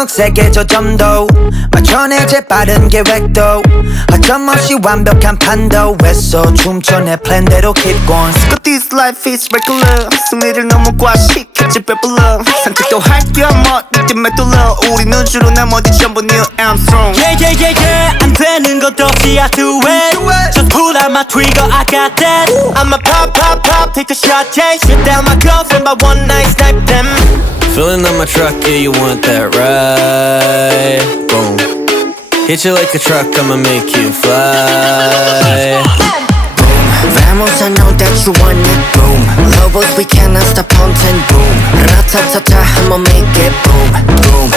묵묵세게 조점도 맞춰내 재빠른 계획도 어점없이 완벽한 판도에서 춤춰 내 플랜대로 keep going. But this life is regular. 승리를 너무 과식했지 배불러. 선택도 할게 뭐 이쯤에 뚫려. 우리는 주로 나머지 전부 Neil Armstrong. 안 되는 것 없이 I do it. Just pull out my trigger, I got that. I'ma pop, pop, pop, take a shot, yeah. Shit down my girlfriend by one night, snipe them. Filling up my truck, yeah, you want that ride? Boom. Hit you like a truck, I'ma make you fly. Vamos, I know that you want it, boom. Lobos, we cannot stop hunting, boom. Ratatata, I'ma make it, boom, boom,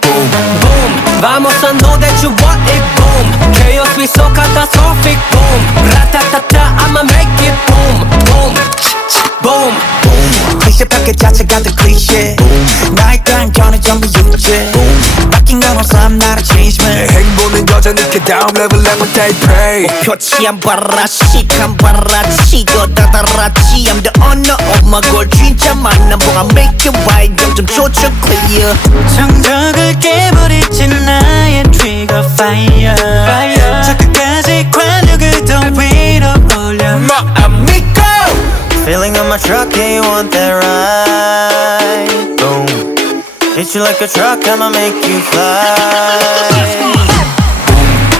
boom, Boom, vamos, I know that you want it, boom. Chaos, we so catastrophic, boom. Ratatata, I'ma make it, boom, boom, boom. 클리셰 밖에 자체가 더 클리셰 나의 땅 전에 전부 유죄 바뀐 건 없어 I'm not a change man 내 행보는 여전히 그 다음 레벨 난 they pray 표치 안 봐라 시간 봐라 치고 다다라치 I'm the owner of my goal 진짜 만남 보가 make it right 점점 조절 clear 정적을 깨버리지 나의 trigger fire 저 끝까지 관역을 더 위로 올려 amigo Feeling on my truck, yeah, you want that ride? Boom. Hit you like a truck, I'ma make you fly.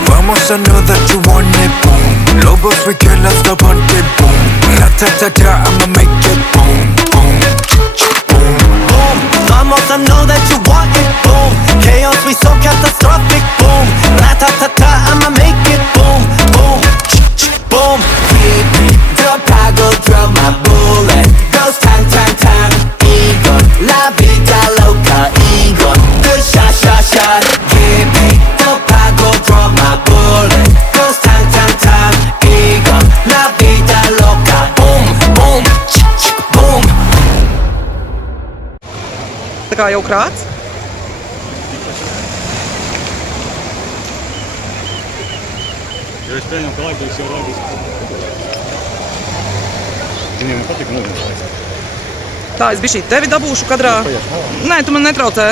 Vamos, I know that you want it, boom. Lobos, we cannot stop hunting, boom. Ratatata, I'ma make it, boom, boom, boom. Boom. Vamos, I know that you want it, boom. Chaos, we so catastrophic, boom. Ratatata, I'ma make it, boom, boom, boom. 더 파고들어 my bullet Goes 탕탕탕 이건 La vida loca 이건 The shot shot shot Give me 더 파고들어 my bullet Goes 탕탕탕 이건 La vida loca Boom boom boom Tā kā jau krāts? Jo es pieņemu, ka laikos jau rādīs. Viņiem nepatika nozīmēt. Tā, es bišķīt tevi dabūšu kadrā. Nē, tu man netraucē.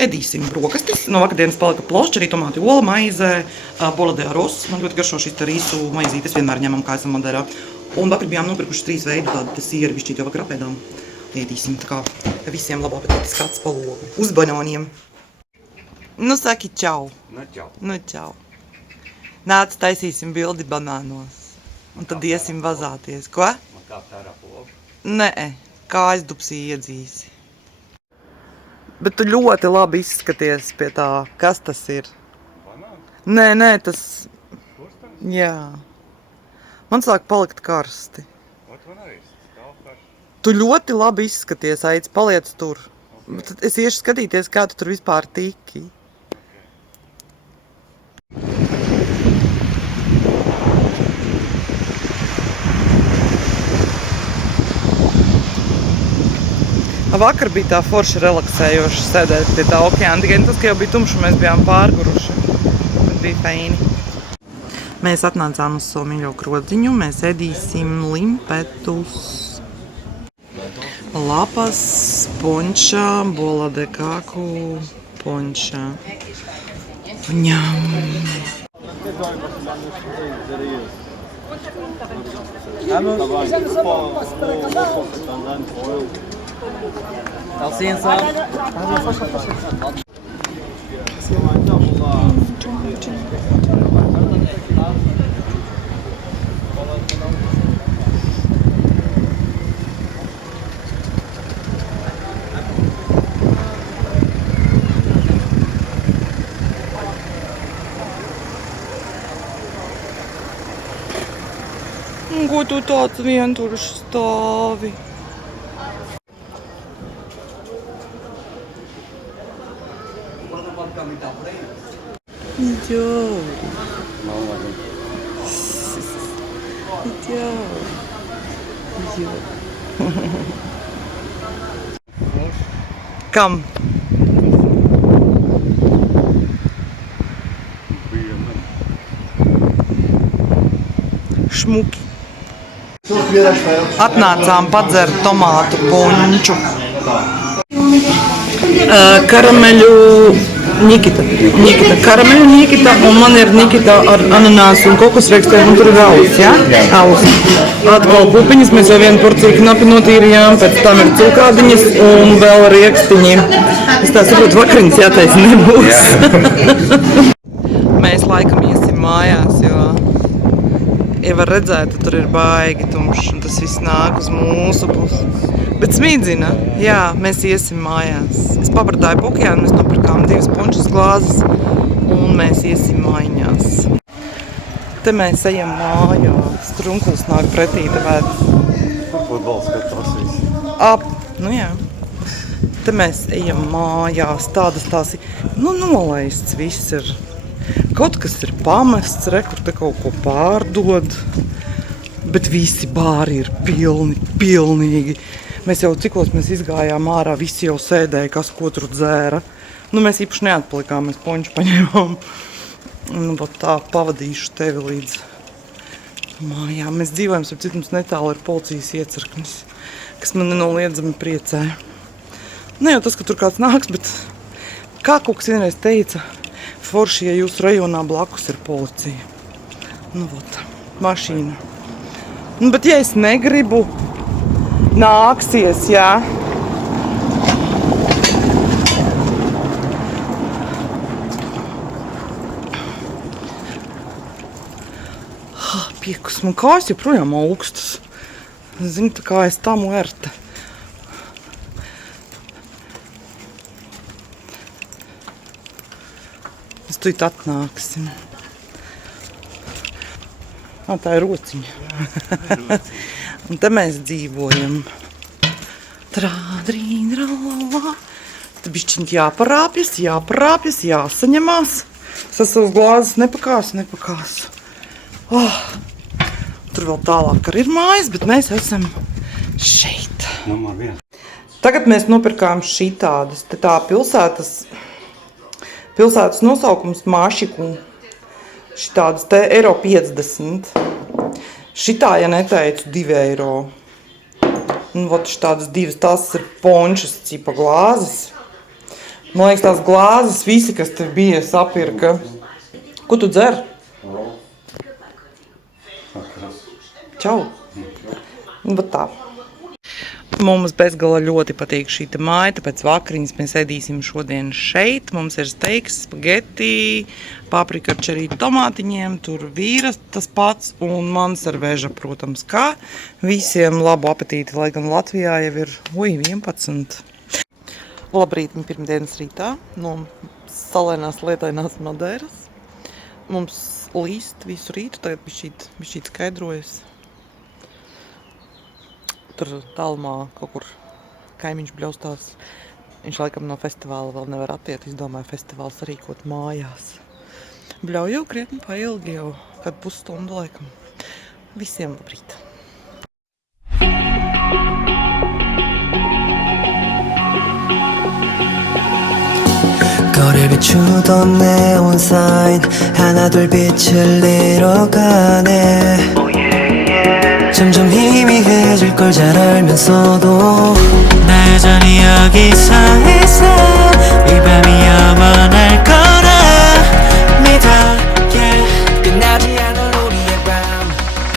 Ēdīsim brokastis. No vakardienas palika plošķi, arī tomāti ola, maize, bola de arroz. Man ļoti garšo šis te rīsu maizītes, vienmēr ņemam, kā esam Madeirā. Un vakar bijām nopirkuši 3 veidu tādu te sieru, bišķīt jau vakar apēdām. Ēdīsim, tā kā visiem labā apetīti skats pa logu. Uz banāniem. Nu saki čau. Nu čau. Nāc, taisīsim bildi banānos. Un tad iesim vazāties. Ko? Man kā tērā plogu. Nē, kājas dupsī iedzīsi. Bet tu ļoti labi izskaties pie tā. Kas tas ir? Banāns? Nē, tas... Kurstens? Jā. Man sāk palikt karsti. Ot man arī, stāv karš. Tu ļoti labi izskaties, Aic, paliec tur. Okay. Es iešu skatīties, kā tu tur vispār tiki. Vakar bija tā forši relaksējoši sēdēt pie tā okeāna, tikai tas, ka jau bija tumšs un mēs bijām pārguruši. Tas bija feini. Mēs atnācām uz savu mīļo krodziņu, mēs ēdīsim limpetus. Lapas, ponča, bola de kaku, ponča. Ņam. Ko tu tāds vientuļš stāvi? Kam? Šmuki. Atnācām padzert tomātu punču. Karameļu Nikita. Karameļu Nikita, un man ir Nikita ar ananāsu un kokosriekstiem, un tur ir alus, ja? Alus. Atkal pupiņas, mēs jau vienu porciju knapi notīrījām, pēc tam ir cūkādiņas un vēl riekstiņi. Es tā saprotu, vakariņas jātaisa nebūs. Mēs laikam iesim mājās, jo... Ja var redzēt, tur ir baigi tumšs, un tas viss nāk uz mūsu pusi. Bet smīdzina, jā, mēs iesim mājās. Es pabardāju okeānu, mēs nopirkām 2 punčas glāzes, un mēs iesim mājās. Te mēs ejam mājās. Trunkuls nāk pretī, tāpēc... Futbols skatās visi. Nu jā. Te mēs ejam mājās, tādas tās ir... Nu, nolaists viss ir. Kaut kas ir pamests, kur te kaut ko pārdod, bet visi bāri ir pilnīgi. Mēs jau cikos mēs izgājām ārā, visi jau sēdēja, kas ko tur dzēra. Nu, mēs īpaši neatpalikām, mēs ponču paņēmām. Nu, tā pavadīšu tevi līdz mājām. Mēs dzīvojam, starp citu, mums netālu ir policijas iecirknis, kas man nenoliedzami priecē. Ne jau tas, ka tur kāds nāks, bet kā kaut kas vienreiz teica, forši, ja jūsu rajonā blakus ir policija. Nu, vot, mašīna. Nu, bet ja es negribu, nāksies, jā. Piekus, man kājas joprojām augstas. Zinu, tā kā es tā muerte. Mēs tuīt atnāksim. Tā ir rociņa. Un te mēs dzīvojam. Trādrīnralala. Te bišķiņ jāparāpjas, jāsaņemās. Savas glāzes nepakās. Tur vēl tālāk arī ir mājas, bet mēs esam šeit. Numur 1. Tagad mēs nopirkām šitādas. Te tā pilsētas nosaukums Māšiku. Šitādas te eiro 50. Šitā, ja neteicu, 2 eiro. Un vot šitādas 2, tās ir pončas cipa glāzes. Man liekas, tās glāzes visi, kas te bija, sapirka. Ko tu dzer? Čau! Nu, bet tā. Mums bezgala ļoti patīk šī māja, tāpēc vakariņas mēs ēdīsim šodien šeit. Mums ir steiks, spageti, paprika ar čerī tomātiņiem, tur vīras tas pats un mans ar veža, protams, kā. Visiem labu apetīti, lai gan Latvijā jau ir 11. Labrīt, pirmdienas rītā no salainās lietainās Madeiras. Mums līst visu rītu, tagad bišķīt skaidrojas. Tur tālumā kaut kur kaimiņš bļaustās. Viņš laikam no festivāla vēl nevar attiet. Es domāju, festivāls rīkot mājās. Bļauj jau krietni pailgi, jau kādu pusstundu laikam. Visiem labrīt! 거리를 비추던 네온 사인 하나둘 빛을 잃어가네 점점 희미해질 걸 잘 알면서도 나 여전히 여기서 있어